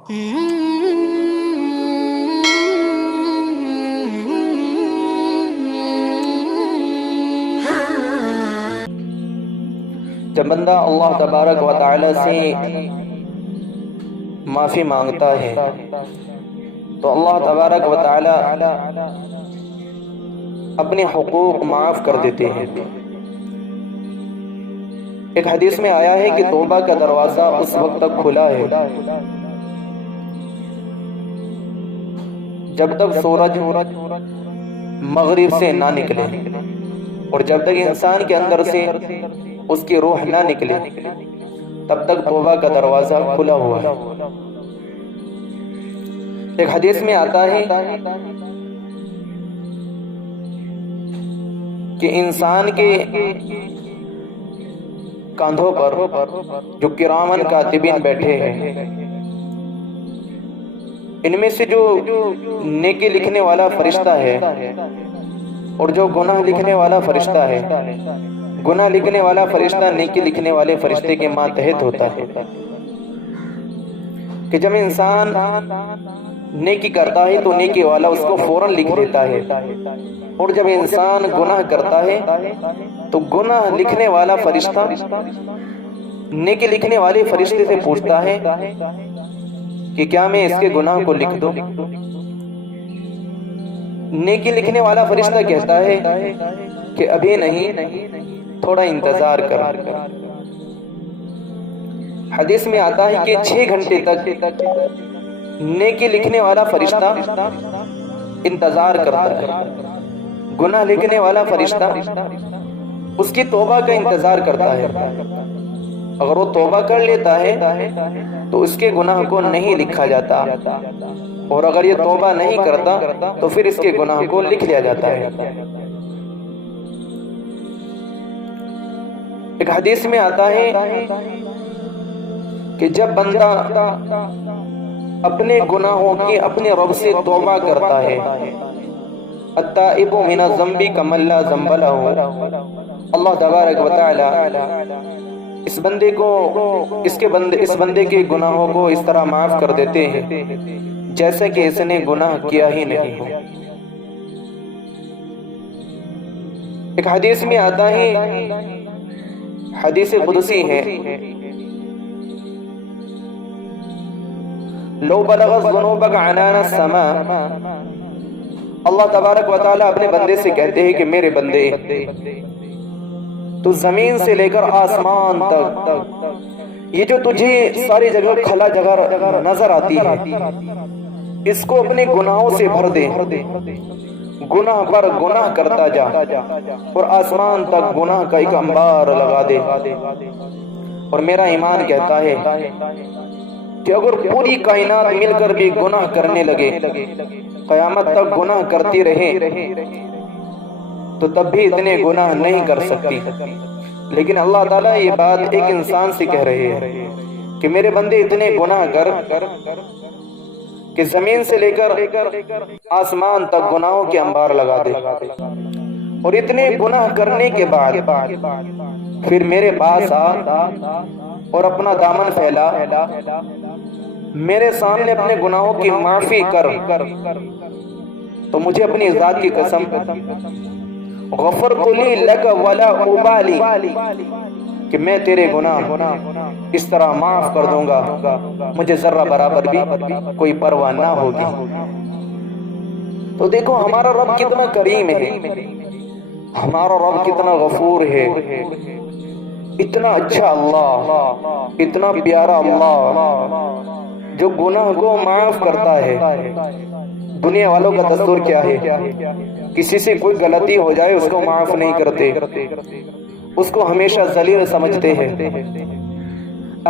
جب بندہ اللہ تبارک و تعالی سے معافی مانگتا ہے تو اللہ تبارک و تعالی اپنے حقوق معاف کر دیتے ہیں۔ ایک حدیث میں آیا ہے کہ توبہ کا دروازہ اس وقت تک کھلا ہے جب تک سورج مغرب سے نہ نکلے، اور جب تک انسان کے اندر سے اس کی روح نہ نکلے تب تک توبہ کا دروازہ کھلا ہوا ہے۔ ایک حدیث میں آتا ہے کہ انسان کے کاندھوں پر جو کرامن کاتبین بیٹھے ہیں، ان میں سے جو نیکی لکھنے والا فرشتہ ہے اور جو گناہ لکھنے والا فرشتہ ہے، گناہ لکھنے والا فرشتہ نیکی لکھنے والے فرشتے کے ماتحت ہوتا ہے کہ جب انسان نیکی کرتا ہے تو نیکی والا اس کو فوراً لکھ دیتا ہے، اور جب انسان گناہ کرتا ہے تو گناہ لکھنے والا فرشتہ نیکی لکھنے والے فرشتے سے پوچھتا ہے کہ کیا میں اس کے گناہ کو لکھ دوں؟ نیکی لکھنے والا فرشتہ کہتا ہے کہ ابھی نہیں، تھوڑا انتظار کر۔ حدیث میں آتا ہے کہ 6 گھنٹے تک نیکی لکھنے والا فرشتہ انتظار کرتا ہے، گناہ لکھنے والا فرشتہ اس کی توبہ کا انتظار کرتا ہے۔ اگر وہ توبہ کر لیتا ہے تو اس کے گناہ کو نہیں لکھا جاتا، اور اگر یہ توبہ نہیں کرتا تو پھر اس کے گناہ کو لکھ لیا جاتا ہے۔ ایک حدیث میں آتا ہے کہ جب بندہ اپنے گناہوں کی اپنے رب سے توبہ کرتا ہے، التائب من الذنب کمن لا ذنب له، اللہ تبارک و تعالی اس بندے کے گناہوں کو اس طرح معاف کر دیتے ہیں جیسے کہ اس نے گناہ کیا ہی نہیں ہو۔ ایک حدیث میں آتا ہے، حدیث قدسی ہے، لو بلغت ذنوبک عنان السماء، اللہ تبارک و تعالی اپنے بندے سے کہتے ہیں کہ میرے بندے تو زمین سے لے کر آسمان تک یہ جو تجھے ساری جگہ کھلا جگہ نظر آتی ہے، اس کو اپنے گناہوں سے بھر دے، گناہ پر گناہ کرتا جا، اور آسمان تک گناہ کا ایک انبار لگا دے۔ اور میرا ایمان کہتا ہے کہ اگر پوری کائنات مل کر بھی گناہ کرنے لگے، قیامت تک گناہ کرتی رہے، تو تب بھی اتنے گناہ نہیں کر سکتی۔ لیکن اللہ تعالیٰ یہ بات ایک انسان سے کہہ رہے ہیں کہ میرے بندے اتنے گناہ کر کہ زمین سے لے کر آسمان تک گناہوں کے انبار لگا دے، اور اتنے گناہ کرنے کے بعد پھر میرے پاس آ اور اپنا دامن پھیلا، میرے سامنے اپنے گناہوں کی معافی کر، تو مجھے اپنی ذات کی قسم غفرت لی لک ولا ابالی، کہ میں تیرے گناہ اس طرح معاف کر دوں گا، مجھے ذرہ برابر بھی کوئی پرواہ نہ ہوگی۔ تو دیکھو ہمارا رب کتنا کریم ہے، ہمارا رب کتنا غفور ہے، اتنا اچھا اللہ، اتنا پیارا اللہ جو گناہ کو معاف کرتا ہے۔ دنیا والوں کا دستور کیا ہے؟ کسی سے کوئی غلطی ہو جائے اس کو معاف نہیں کرتے، اس کو ہمیشہ ذلیل سمجھتے ہیں،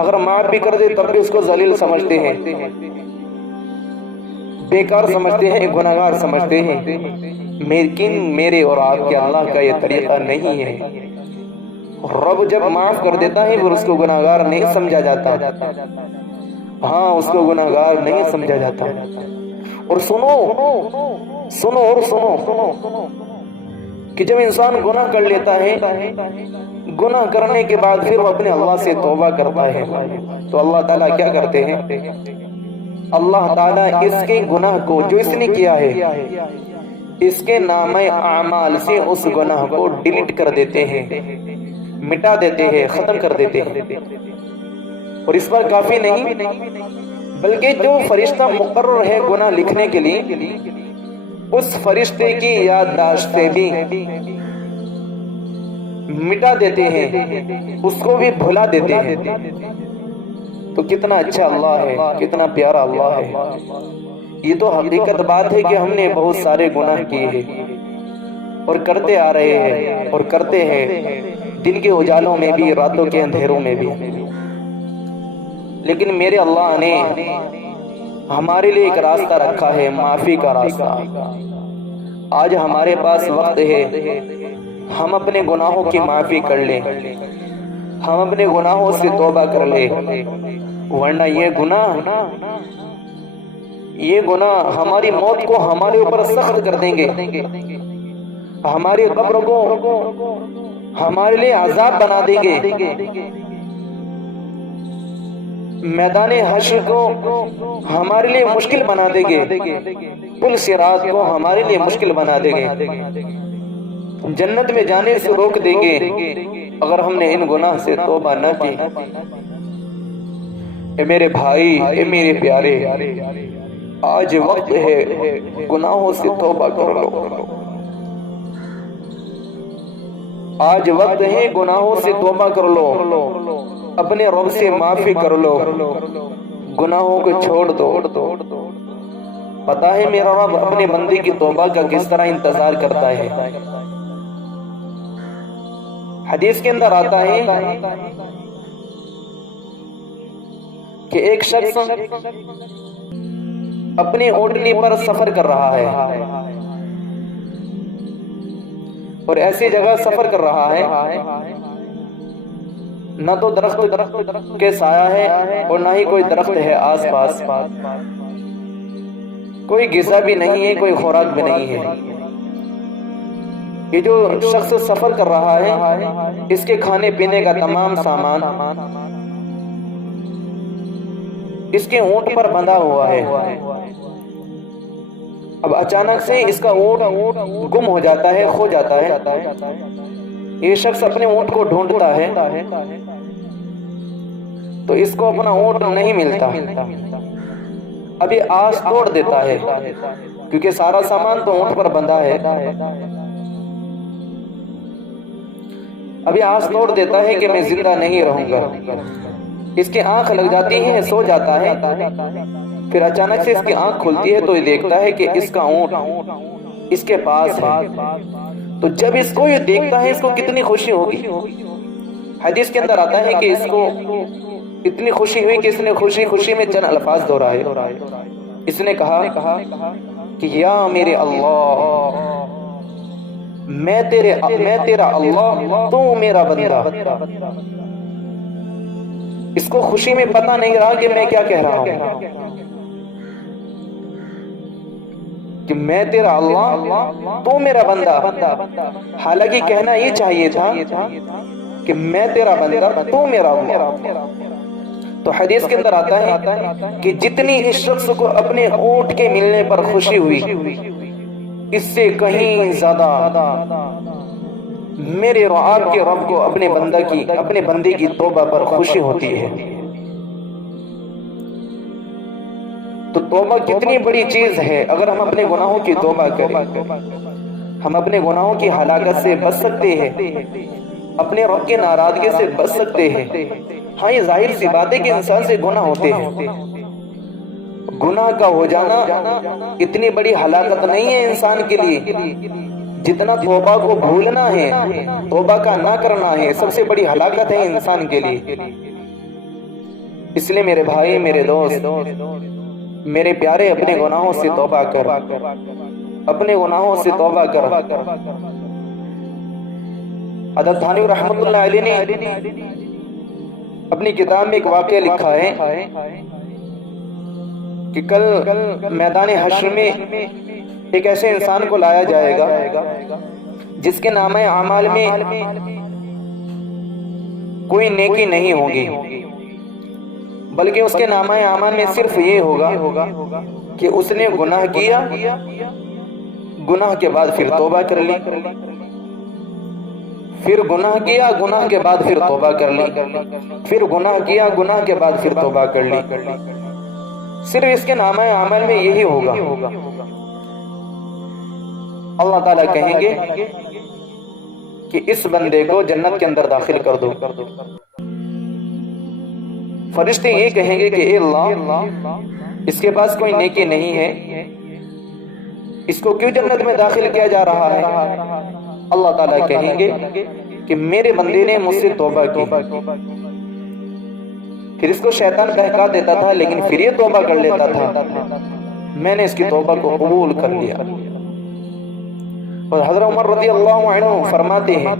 اگر معاف بھی کر دے تب بھی اس کو ذلیل سمجھتے ہیں، بیکار سمجھتے ہیں، گناہگار سمجھتے ہیں۔ لیکن میرے اور آپ کے اللہ کا یہ طریقہ نہیں ہے۔ رب جب معاف کر دیتا ہے پھر اس کو گناہگار نہیں سمجھا جاتا، ہاں اس کو گناہگار نہیں سمجھا جاتا۔ اور سنو کہ جب انسان گناہ کر لیتا ہے، گناہ کرنے کے بعد پھر وہ اپنے اللہ سے توبہ کرتا ہے، تو اللہ تعالیٰ کیا کرتے ہیں؟ اللہ تعالیٰ اس کے گناہ کو جو اس نے کیا ہے اس کے نامہ اعمال سے اس گناہ کو ڈیلیٹ کر دیتے ہیں، مٹا دیتے ہیں، ختم کر دیتے ہیں۔ اور اس پر کافی نہیں بلکہ جو فرشتہ مقرر ہے گناہ لکھنے کے لیے، اس فرشتے کی یادداشت سے بھی مٹا دیتے ہیں، اس کو بھی بھلا دیتے ہیں۔ تو کتنا اچھا اللہ ہے، کتنا پیارا اللہ ہے۔ یہ تو حقیقت بات ہے کہ ہم نے بہت سارے گناہ کیے ہیں اور کرتے آ رہے ہیں اور کرتے ہیں، دن کے اجالوں میں بھی، راتوں کے اندھیروں میں بھی۔ لیکن میرے اللہ نے ہمارے لیے ایک راستہ رکھا ہے، معافی کا راستہ۔ آج ہمارے پاس وقت ہے، ہم اپنے گناہوں کی معافی کر لیں، ہم اپنے گناہوں سے توبہ کر لیں، ورنہ یہ گناہ ہماری موت کو ہمارے اوپر سخت کر دیں گے، ہماری قبر کو ہمارے لیے عذاب بنا دیں گے، میدان حشر کو ہمارے لیے مشکل بنا دیں گے، پل صراط کو ہمارے لیے مشکل بنا دیں گے، جنت میں جانے سے روک دیں گے اگر ہم نے ان گناہ سے توبہ نہ کی۔ اے میرے بھائی، اے میرے پیارے، آج وقت ہے گناہوں سے توبہ کر لو۔ آج وقت ہے گناہوں سے توبہ کر لو، اپنے رب سے معافی کر لو، گناہوں کو چھوڑ دو۔ پتا ہے میرا رب اپنے بندے کی توبہ کا کس طرح انتظار کرتا ہے۔ حدیث کے اندر آتا ہے کہ ایک شخص اپنی اونٹنی پر سفر کر رہا ہے اور ایسی جگہ سفر کر رہا ہے نہ تو درخت کے سایہ ہے اور نہ ہی کوئی درخت ہے آس پاس، کوئی غذا بھی نہیں ہے، کوئی خوراک بھی نہیں ہے۔ یہ جو شخص سفر کر رہا ہے اس کے کھانے پینے کا تمام سامان اس کے اونٹ پر بندھا ہوا ہے۔ اب اچانک سے اس کا اونٹ گم ہو جاتا ہے، کھو جاتا ہے۔ یہ شخص اپنے اونٹ کو ڈھونڈتا ہے تو اس کو اپنا اونٹ نہیں ملتا۔ اب یہ آس توڑ دیتا ہے کیونکہ سارا سامان تو اونٹ پر بندھا ہے۔ اب یہ آس توڑ دیتا ہے کہ میں زندہ نہیں رہوں گا۔ اس کی آنکھ لگ جاتی ہے، سو جاتا ہے۔ پھر اچانک سے اس کی آنکھ کھلتی ہے تو یہ دیکھتا ہے کہ اس کا اونٹ اس کے پاس ہے۔ تو جب اس کو یہ دیکھتا ہے اس کو کتنی خوشی ہوگی۔ حدیث کے اندر آتا ہے کہ اس کو اتنی خوشی ہوئی کہ اس نے خوشی میں چند الفاظ دہرائے۔ اس نے کہا کہ یا میرے اللہ، میں تیرا اللہ، تو میرا بندہ۔ اس کو خوشی میں پتہ نہیں رہا کہ میں کیا کہہ رہا ہوں، کہ میں تیرا اللہ تو میرا بندہ۔ حالانکہ کہنا یہ چاہیے تھا کہ میں تیرا بندہ تو میرا اللہ۔ تو حدیث کے اندر آتا ہے کہ جتنی اس شخص کو اپنے اونٹ کے ملنے پر خوشی ہوئی، اس سے کہیں زیادہ میرے آپ کے رب کو اپنے بندے کی توبہ پر خوشی ہوتی ہے۔ تو توبہ کتنی بڑی چیز ہے۔ اگر ہم اپنے گناہوں کی توبہ کریں، ہم اپنے گناہوں کی ہلاکت سے بچ سکتے ہیں، اپنے رب کی ناراضگی سے بچ سکتے ہیں۔ ہاں، یہ ظاہر سی بات ہے کہ انسان سے گناہ ہوتے ہیں۔ گناہ کا ہو جانا اتنی بڑی ہلاکت نہیں ہے انسان کے لیے جتنا توبہ کو بھولنا ہے، توبہ کا نہ کرنا ہے، سب سے بڑی ہلاکت ہے انسان کے لیے۔ اس لیے میرے بھائی، میرے دوست، میرے پیارے، اپنے گناہوں سے توبہ کر، اپنے گناہوں سے توبہ کر۔ حضرت تھانوی رحمت اللہ علیہ نے اپنی کتاب میں ایک واقعہ لکھا ہے کہ کل میدان حشر میں ایک ایسے انسان کو لایا جائے گا جس کے نامہ اعمال میں کوئی نیکی نہیں ہوگی، بلکہ اس کے نامہ اعمال میں صرف یہ ہوگا کہ اس نے گناہ کیا، گناہ کے بعد پھر توبہ کر لی، پھر گناہ کیا، گناہ کے بعد پھر توبہ کر لی، پھر گناہ کیا، گناہ کے بعد پھر توبہ کر لی۔ صرف اس کے نامہ اعمال میں یہی ہوگا۔ اللہ تعالیٰ کہیں گے کہ اس بندے کو جنت کے اندر داخل کر دو۔ فرشتے یہ کہیں گے کہ اے اللہ، اس کے پاس کوئی نیکی نہیں ہے، اس کو کیوں جنت میں داخل کیا جا رہا ہے؟ اللہ تعالیٰ کہیں گے کہ میرے بندے نے مجھ سے توبہ کی، پھر اس کو شیطان بہکا دیتا تھا لیکن پھر یہ توبہ کر لیتا تھا، میں نے اس کی توبہ کو قبول کر لیا۔ اور حضرت عمر رضی اللہ عنہ فرماتے ہیں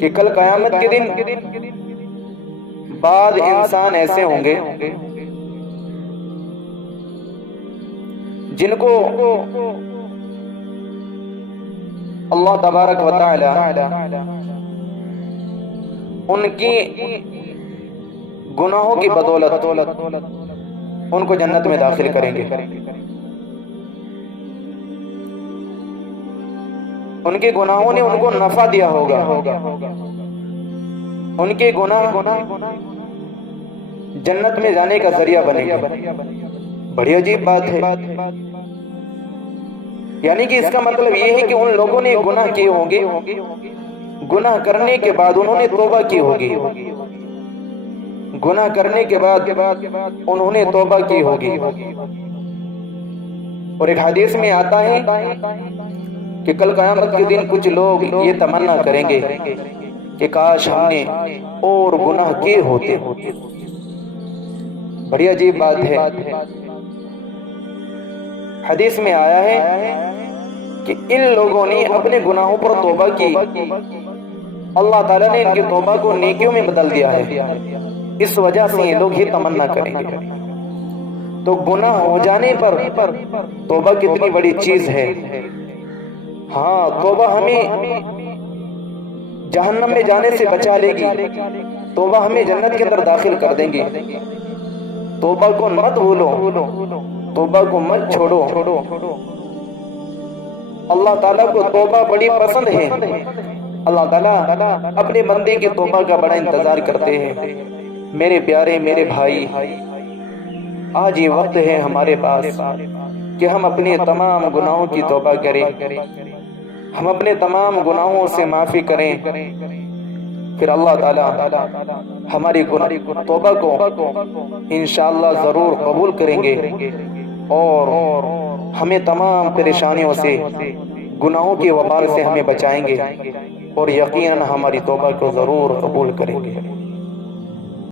کہ کل قیامت کے دن بعض انسان ایسے ہوں گے جن کو اللہ تبارک و تعالی ان کی گناہوں کی بدولت ان کو جنت میں داخل کریں گے۔ ان کے گناہوں نے ان کو نفع دیا ہوگا، ان کے گناہ جنت میں جانے کا ذریعہ بنے گا۔ بڑی عجیب بات ہے، یعنی کہ اس کا مطلب یہ ہے کہ ان لوگوں نے گناہ کیے ہوں گے، گناہ کرنے کے بعد انہوں نے توبہ کی ہوگی، گناہ کرنے کے بعد انہوں نے توبہ کی ہوگی۔ اور ایک حدیث میں آتا ہے کہ کل قیامت کے دن کچھ لوگ یہ تمنا کریں گے کہ کاش ہم نے اور گناہ کیے ہوتے۔ بڑی عجیب بات ہے، حدیث میں آیا ہے کہ ان لوگوں نے اپنے گناہوں پر توبہ کی، اللہ تعالیٰ نے ان کی توبہ کو نیکیوں میں بدل دیا ہے، اس وجہ سے یہ لوگ یہ تمنا کریں گے۔ تو گناہ ہو جانے پر توبہ کتنی بڑی چیز ہے۔ ہاں، توبہ ہمیں جہنم میں جانے سے بچا لے گی، توبہ ہمیں جنت کے اندر داخل کر دیں گی۔ توبہ کو مت بھولو، توبہ کو مت چھوڑو۔ اللہ تعالیٰ کو توبہ بڑی پسند ہے، اللہ تعالیٰ اپنے بندے کی توبہ کا بڑا انتظار کرتے ہیں۔ میرے پیارے، میرے بھائی، آج یہ وقت ہے ہمارے پاس کہ ہم اپنے تمام گناہوں کی توبہ کریں، ہم اپنے تمام گناہوں سے معافی کریں، پھر اللہ تعالیٰ ہماری توبہ کو انشاءاللہ ضرور قبول کریں گے اور ہمیں تمام پریشانیوں سے، گناہوں کی وبال سے ہمیں بچائیں گے اور یقیناً ہماری توبہ کو ضرور قبول کریں گے۔